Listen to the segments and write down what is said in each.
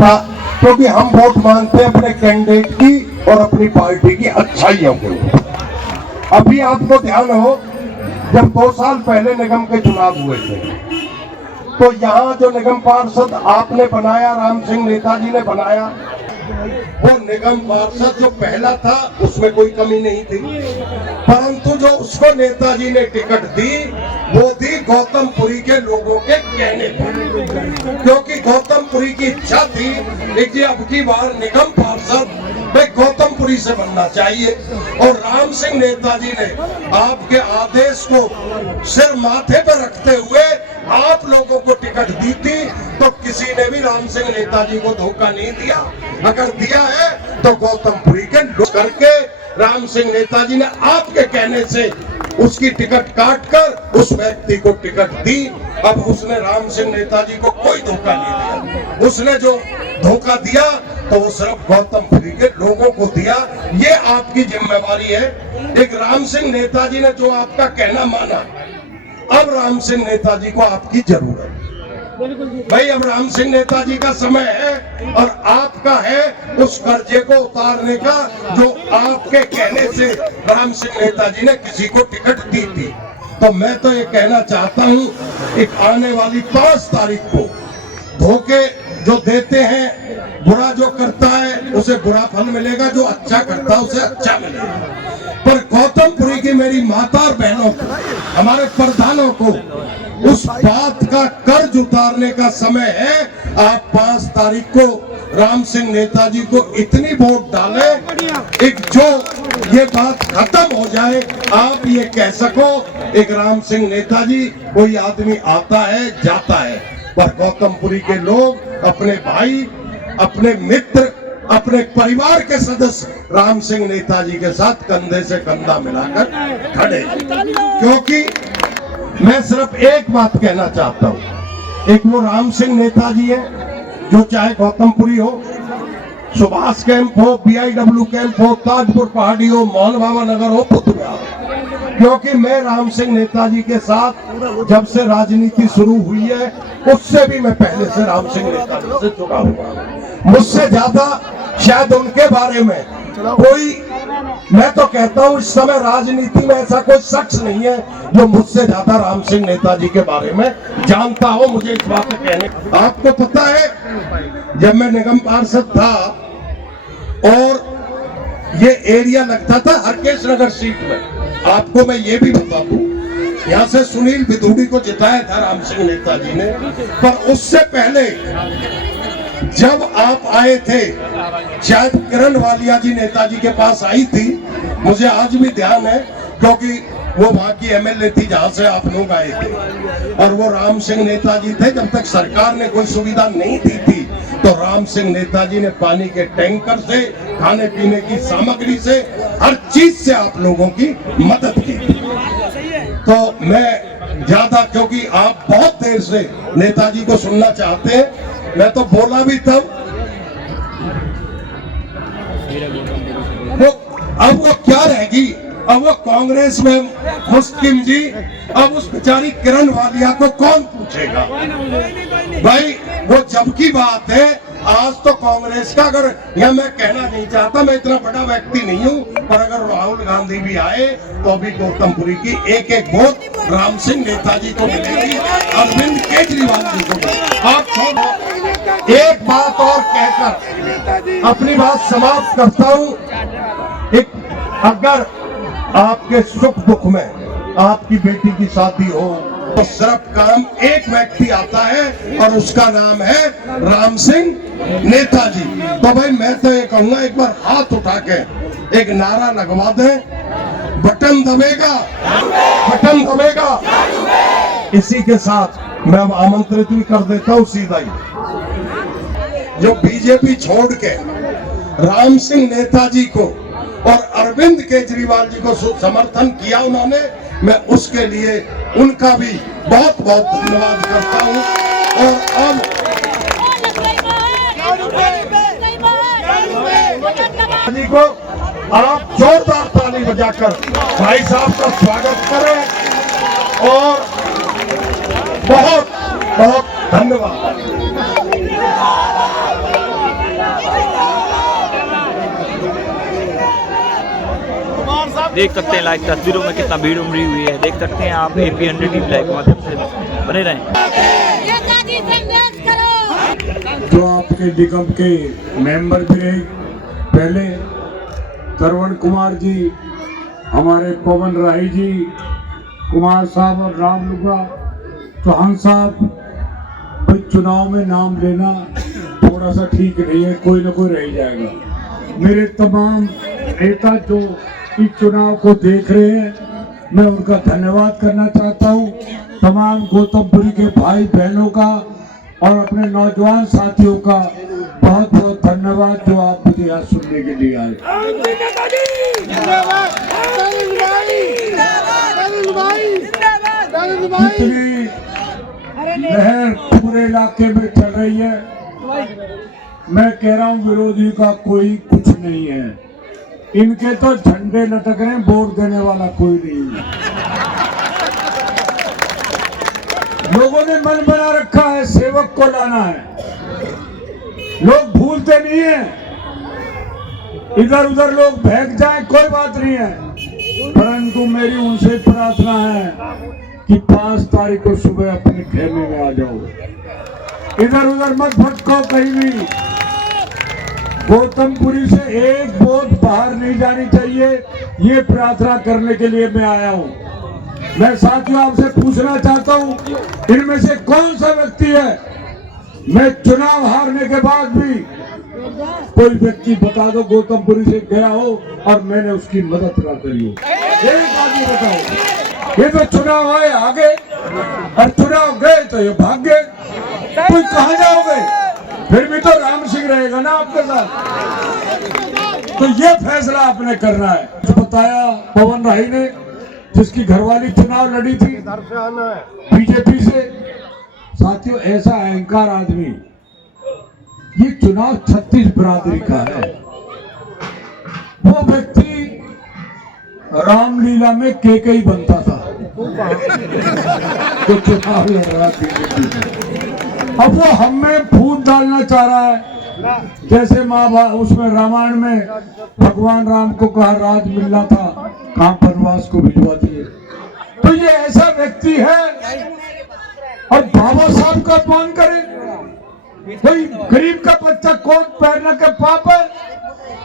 था, क्योंकि हम वोट मांगते हैं अपने कैंडिडेट की और अपनी पार्टी की अच्छाइयों के ऊपर। अभी आपको ध्यान हो, जब 2 साल पहले निगम के चुनाव हुए थे, तो यहाँ जो निगम पार्षद आपने बनाया, राम सिंह नेताजी ने बनाया, वो निगम पार्षद जो पहला था उसमें कोई कमी नहीं थी, परंतु जो उसको नेताजी ने टिकट दी वो दी गौतमपुरी के लोगों के कहने पर, क्योंकि गौतमपुरी की इच्छा थी कि अब की बार निगम पार्षद भाई गौतमपुरी से बनना चाहिए। और राम सिंह नेताजी ने आपके आदेश को सिर माथे पर रखते हुए आप लोगों को टिकट दी थी, तो किसी ने भी राम सिंह नेताजी को धोखा नहीं दिया। अगर दिया है तो गौतमपुरी के लोग करके राम सिंह नेताजी ने आपके कहने से उसकी टिकट काट कर उस व्यक्ति को टिकट दी। अब उसने राम सिंह नेताजी को कोई धोखा नहीं दिया, उसने जो धोखा दिया तो वो सिर्फ गौतमपुरी के लोगों को दिया। ये आपकी जिम्मेवारी है। एक राम सिंह नेताजी ने जो आपका कहना माना, अब राम सिंह नेताजी को आपकी जरूरत भाई, अब राम सिंह नेताजी का समय है और आपका है उस कर्जे को उतारने का जो आपके कहने से राम सिंह नेताजी ने किसी को टिकट दी थी। तो मैं तो ये कहना चाहता हूँ, एक आने वाली 5 तारीख को धोखे जो देते हैं, बुरा जो करता है उसे बुरा फल मिलेगा, जो अच्छा करता है उसे अच्छा मिलेगा। पर गौतमपुरी की मेरी माता और बहनों को, हमारे प्रधानों को उस बात का कर्ज उतारने का समय है। आप 5 तारीख को राम सिंह नेताजी को इतनी वोट डालें एक जो ये बात खत्म हो जाए, आप ये कह सको एक राम सिंह नेताजी कोई आदमी आता है जाता है, पर गौतमपुरी के लोग अपने भाई, अपने मित्र, अपने परिवार के सदस्य राम सिंह नेताजी के साथ कंधे से कंधा मिलाकर खड़े। क्योंकि मैं सिर्फ एक बात कहना चाहता हूं, एक वो राम सिंह नेताजी है जो चाहे गौतमपुरी हो, सुभाष कैंप हो, BIW कैंप हो, ताजपुर पहाड़ी हो, मोहन बाबा नगर हो, पुतुरा हो, क्योंकि मैं राम सिंह नेताजी के साथ जब से राजनीति शुरू हुई है उससे भी मैं पहले से राम सिंह नेताजी से जुड़ा हुआ। मुझसे ज्यादा शायद उनके बारे में कोई, मैं तो कहता हूं इस समय राजनीति में ऐसा कोई शख्स नहीं है जो मुझसे ज्यादा राम सिंह नेताजी के बारे में जानता हो। मुझे इस बात कहने, आपको पता है जब मैं निगम पार्षद था और ये एरिया लगता था हरकेश नगर सीट में, आपको मैं ये भी बता दूं, यहाँ से सुनील बिधूड़ी को जिताया था राम सिंह नेताजी ने, पर उससे पहले जब आप आए थे शायद किरण वालिया जी नेताजी के पास आई थी, मुझे आज भी ध्यान है क्योंकि वो वहां की MLA थी जहां से आप लोग आए थे, और वो राम सिंह नेताजी थे। जब तक सरकार ने कोई सुविधा नहीं दी थी तो राम सिंह नेताजी ने पानी के टैंकर से, खाने पीने की सामग्री से, हर चीज से आप लोगों की मदद की थी। तो मैं ज्यादा, क्योंकि आप बहुत देर से नेताजी को सुनना चाहते हैं, मैं तो बोला भी तब, अब वो क्या रहेगी, अब वो कांग्रेस में मुस्लिम जी, अब उस बेचारी किरण वालिया को कौन पूछेगा भाई। वो जब की बात है, आज तो कांग्रेस का, अगर यह मैं कहना नहीं चाहता, मैं इतना बड़ा व्यक्ति नहीं हूं, पर अगर राहुल गांधी भी आए तो अभी गौतमपुरी की एक एक वोट राम सिंह नेताजी को मिलेगी, अरविंद केजरीवाल जी को। आप छोड़ो, एक बात और कहकर अपनी बात समाप्त करता हूं। एक, अगर आपके सुख दुख में आपकी बेटी की शादी हो तो सिर्फ काम एक व्यक्ति आता है और उसका नाम है राम सिंह नेताजी। तो भाई मैं तो ये कहूंगा, एक बार हाथ उठा के एक नारा लगवा दें, बटन दबेगा, बटन दबेगा। इसी के साथ मैं अब आमंत्रित भी कर देता हूं सीधा ही, जो बीजेपी छोड़ के राम सिंह नेताजी को और अरविंद केजरीवाल जी को समर्थन किया उन्होंने, मैं उसके लिए उनका भी बहुत बहुत धन्यवाद करता हूं। और अब जी को आप जोरदार ताली बजाकर भाई साहब का स्वागत करें और बहुत बहुत धन्यवाद। देख सकते हैं लाइव तस्वीरों में कितना भीड़ उमड़ी हुई है। देख सकते हैं आप AP100 टीवी लाइव के माध्यम से बने रहें। जो आपके निगम के मेंबर भी रहे पहले, तरवण कुमार जी, हमारे पवन राही जी, कुमार साहब और राम लुगा चौहान साहब, भाई चुनाव में नाम लेना थोड़ा सा ठीक नहीं है, कोई ना कोई रह जाएगा। मेरे तमाम नेता जो इस चुनाव को देख रहे हैं, मैं उनका धन्यवाद करना चाहता हूँ। तमाम गौतमपुरी के भाई बहनों का और अपने नौजवान साथियों का बहुत बहुत धन्यवाद जो आप मुझे यहाँ सुनने के लिए आए। जितनी लहर पूरे इलाके में चल रही है, मैं कह रहा हूँ विरोधी का कोई कुछ नहीं है। इनके तो झंडे लटक रहे हैं, वोट देने वाला कोई नहीं है। लोगों ने मन बना रखा है सेवक को लाना है, लोग भूलते नहीं है। इधर उधर लोग भाग जाएं कोई बात नहीं है, परंतु मेरी उनसे प्रार्थना है कि 5 तारीख को सुबह अपने खेमे में आ जाओ, इधर उधर मत भटको कहीं भी। गौतमपुरी से एक वोट बाहर नहीं जानी चाहिए, ये प्रार्थना करने के लिए मैं आया हूँ। मैं साथियों आपसे पूछना चाहता हूँ, इनमें से कौन सा व्यक्ति है, मैं चुनाव हारने के बाद भी कोई व्यक्ति बता दो गौतमपुरी से गया हो और मैंने उसकी मदद ना करी हो, एक आदमी बताओ। ये तो चुनाव आए आगे और चुनाव गए तो ये भाग गए, कोई कहाँ जाओगे? फिर भी तो राम सिंह रहेगा ना आपके साथ। तो ये फैसला आपने करना है। तो बताया पवन राही ने, जिसकी घरवाली चुनाव लड़ी थी बीजेपी से। साथियों ऐसा अहंकार आदमी, ये चुनाव 36 बिरादरी का है। वो व्यक्ति रामलीला में केकई बनता था तो चुनाव लड़ रहा बीजेपी। अब वो हमें फूट डालना चाह रहा है, जैसे उसमें रामायण में भगवान राम को कहा राज मिलना था, कहां वनवास को भिजवा दिए। तो ये ऐसा व्यक्ति है और बाबा साहब का अपमान करे। कोई गरीब का बच्चा कोट पहनने के पाप है?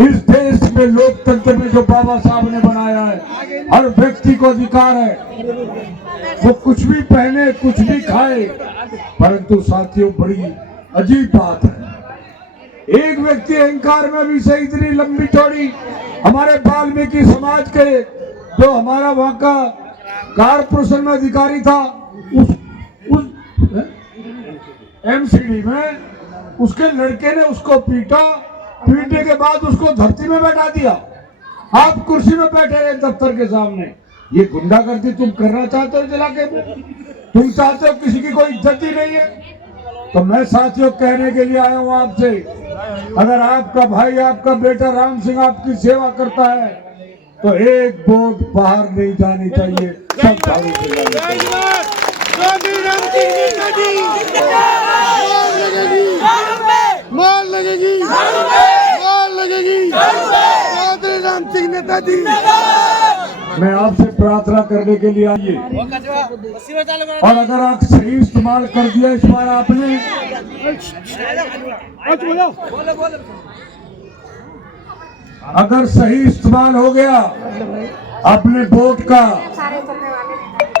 इस देश में लोकतंत्र में जो बाबा साहब ने बनाया है, हर व्यक्ति को अधिकार है वो कुछ भी पहने कुछ भी खाए। परंतु साथियों बड़ी अजीब बात है, एक व्यक्ति अहंकार में भी से इतनी लंबी चौड़ी, हमारे वाल्मीकि समाज के जो हमारा वहां का कारपोरेशन में अधिकारी था, उस MCD में उसके लड़के ने उसको पीटा, पीटने के बाद उसको धरती में बैठा दिया। आप कुर्सी में बैठे रहे दफ्तर के सामने। ये गुंडागर्दी तुम करना चाहते हो इलाके में? तुम चाहते हो किसी की कोई इज्जत ही नहीं है? तो मैं साथियों कहने के लिए आया हूं आपसे, अगर आपका भाई आपका बेटा राम सिंह आपकी सेवा करता है तो एक वोट बाहर नहीं जानी चाहिए, सब दारू मार लगेगी, मार लगेगी, राम सिंह नेताजी। मैं आपसे प्रार्थना करने के लिए आइए, और अगर आप सही इस्तेमाल कर दिया इस बार आपने, अगर सही इस्तेमाल हो गया अपने वोट का,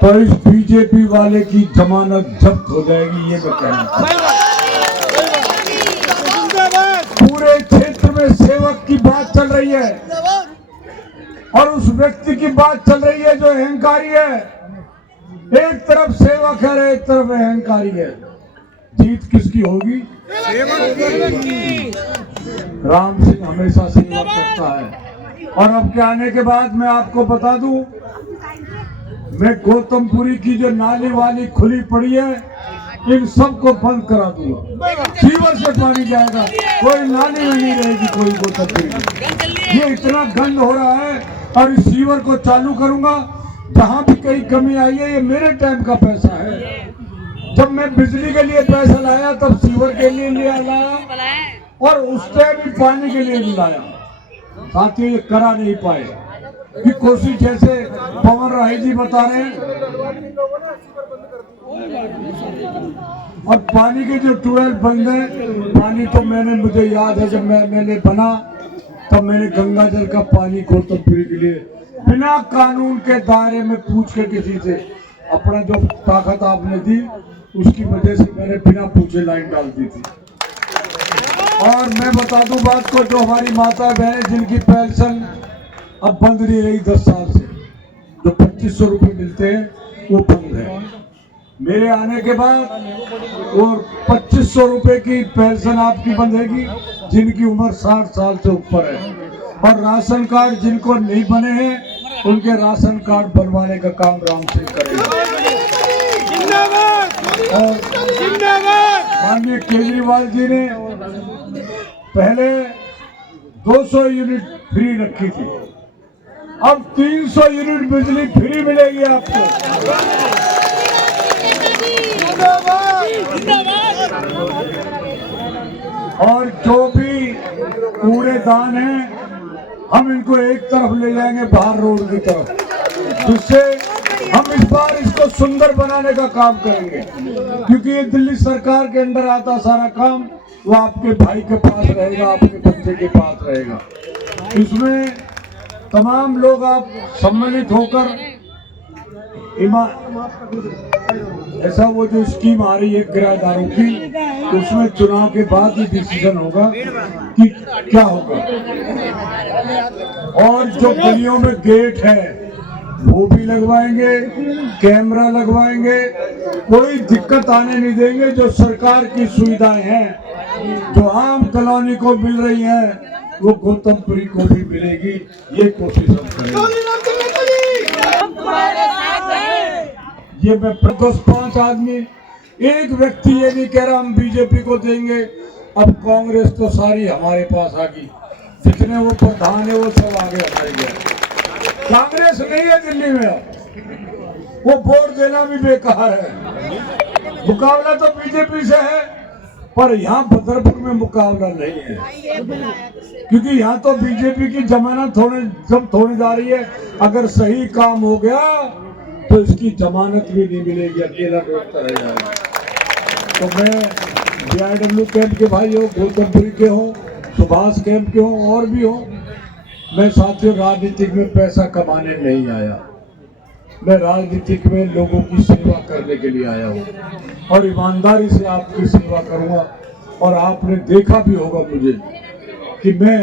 तो इस बीजेपी वाले की जमानत जब्त हो जाएगी। ये मैं कहना, पूरे क्षेत्र में सेवक की बात चल रही है और उस व्यक्ति की बात चल रही है जो अहंकारी है। एक तरफ सेवक है, एक तरफ अहंकारी है। जीत किसकी होगी? राम सिंह हमेशा सेवा करता है। और अब के आने के बाद मैं आपको बता दूं, मैं गौतमपुरी की जो नाली वाली खुली पड़ी है, इन सबको बंद करा दूंगा। सीवर से पानी जाएगा, कोई नाली में नहीं रहेगी कोई गौतमपुरी की। ये इतना गंद हो रहा है और इस सीवर को चालू करूंगा। जहां भी कहीं कमी आई है, ये मेरे टाइम का पैसा है। जब मैं बिजली के लिए पैसा लाया तब सीवर के लिए लाया और उस टाइम भी पानी के लिए भी लाया। साथियों ये करा नहीं पाए। की कोशिश जैसे पवन राय जी बता रहे हैं। और पानी के जो ट्यूबवेल बंद है, पानी तो मुझे याद है जब मैं एमएलए बना तब मैंने गंगा जल का पानी गौतमपुरी के लिए बिना कानून के दायरे में पूछ के किसी से अपना जो ताकत आपने दी उसकी वजह से मैंने बिना पूछे लाइन डाल दी थी। और मैं बता दूं बात को, जो हमारी माता बहन जिनकी पेंशन अब बंद नहीं रही 10 साल से, जो 2500 रुपये मिलते हैं वो बंद है। मेरे आने के बाद और 2500 रुपये की पेंशन आपकी बंधेगी जिनकी उम्र 60 साल से ऊपर है। और राशन कार्ड जिनको नहीं बने हैं उनके राशन कार्ड बनवाने का काम राम सिंह करेगा। और माननीय केजरीवाल जी ने पहले 200 यूनिट फ्री रखी थी, अब 300 यूनिट बिजली फ्री मिलेगी आपको। और जो भी कूड़ेदान है हम इनको एक तरफ ले जाएंगे बाहर रोड की तरफ, जिससे हम इस बार इसको सुंदर बनाने का काम करेंगे। क्योंकि ये दिल्ली सरकार के अंडर आता सारा काम वो आपके भाई के पास रहेगा, आपके बच्चे के पास रहेगा। इसमें तमाम लोग आप सम्मानित होकर ऐसा वो जो स्कीम आ रही है किराएदारों की, तो उसमें चुनाव के बाद ही डिसीजन होगा कि क्या होगा। और जो गलियों में गेट है वो भी लगवाएंगे, कैमरा लगवाएंगे, कोई दिक्कत आने नहीं देंगे। जो सरकार की सुविधाएं हैं जो आम कॉलोनी को मिल रही हैं वो गौतमपुरी को भी मिलेगी, ये कोशिश हम करेंगे। ये मैं 10-5 आदमी, एक व्यक्ति ये नहीं कह रहा हम बीजेपी को देंगे। अब कांग्रेस तो सारी हमारे पास आ गई, जितने वो प्रधान है वो सब आगे हटाई गए। कांग्रेस नहीं है दिल्ली में, वो वोट देना भी बेकार है। मुकाबला तो बीजेपी से है, पर यहाँ बदरपुर में मुकाबला नहीं है, क्योंकि यहाँ तो बीजेपी की जमानत होने जा रही है। अगर सही काम हो गया तो इसकी जमानत भी नहीं मिलेगी, अकेला रोकता रह जाएगा। तो मैं BIW कैंप के भाई हो, गौतमपुरी के हो, सुभाष कैंप के हो और भी हो, मैं साथियों राजनीतिक में पैसा कमाने नहीं आया, मैं राजनीतिक में लोगों की सेवा करने के लिए आया हूँ और ईमानदारी से आपकी सेवा करूँगा। और आपने देखा भी होगा मुझे कि मैं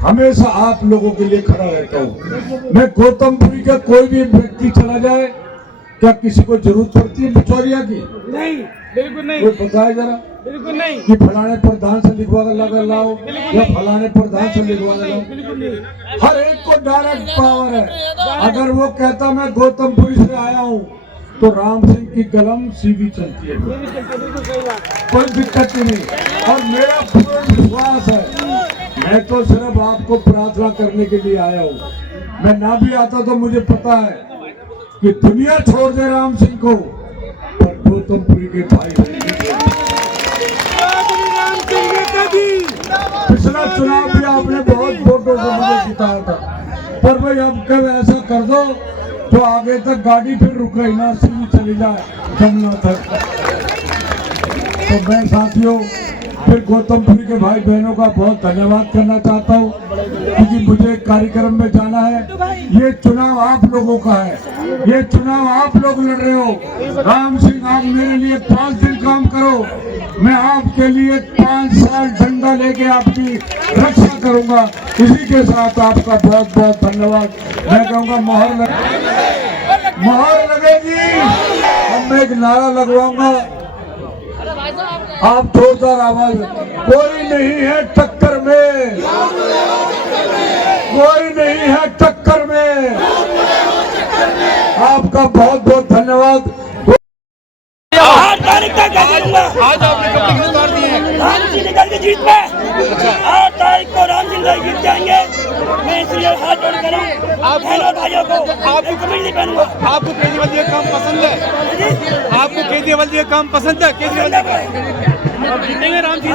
हमेशा आप लोगों के लिए खड़ा रहता हूँ। मैं गौतमपुरी का कोई भी व्यक्ति चला जाए, क्या किसी को जरूरत पड़ती है बिचौलिया की? नहीं, बिल्कुल नहीं। कोई बताए जरा, बिल्कुल नहीं कि फलाने प्रधान से लिखवा कर लाओ या फलाने प्रधान से लिखवा लाओ। हर एक को डायरेक्ट पावर है। अगर वो कहता मैं गौतमपुरी से आया हूँ तो राम सिंह की कलम सीधी चलती है, कोई दिक्कत ही नहीं। और मेरा पूरा विश्वास है, मैं तो सिर्फ आपको प्रार्थना करने के लिए आया हूँ। मैं ना भी आता तो मुझे पता है कि दुनिया छोड़ दे राम सिंह को, पर गौतमपुरी के भाई पिछला चुनाव भी आपने बहुत वोटों से मुझे जिताया था, पर भाई अब कब ऐसा कर दो तो आगे तक गाड़ी फिर रुके ना, सीधी चली जाए जमुना तक। तो मैं साथियों फिर गौतमपुरी के भाई बहनों का बहुत धन्यवाद करना चाहता हूँ, क्योंकि मुझे कार्यक्रम में जाना है। ये चुनाव आप लोगों का है, ये चुनाव आप लोग लड़ रहे हो। राम सिंह आप मेरे लिए 5 दिन काम करो, मैं आपके लिए 5 साल डंडा लेके आपकी रक्षा करूंगा। इसी के साथ आपका बहुत बहुत धन्यवाद। मैं कहूँगा मोहर लगेगी। अब मैं एक नारा लगवाऊंगा, आप जोरदार आवाज, कोई नहीं है टक्कर में, कोई नहीं है टक्कर में। आपका बहुत बहुत धन्यवाद। आज आपने कपड़े क्यों उतार दिए हैं? राम जी निकल के जीत में 8 तारीख को राम जी जीत जाएंगे। मैं इसलिए हाथ जोड़ कर बहनों भाइयों को आपको कमीज नहीं पहनूंगा। आपको केजरीवाल जी का काम पसंद है? आपको केजरीवाल जी का काम पसंद है? केजरीवाल जी का जीतेंगे राम जी।